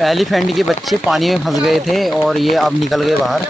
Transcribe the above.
Elephant के बच्चे पानी में फंस गए थे और ये अब निकल गए बाहर।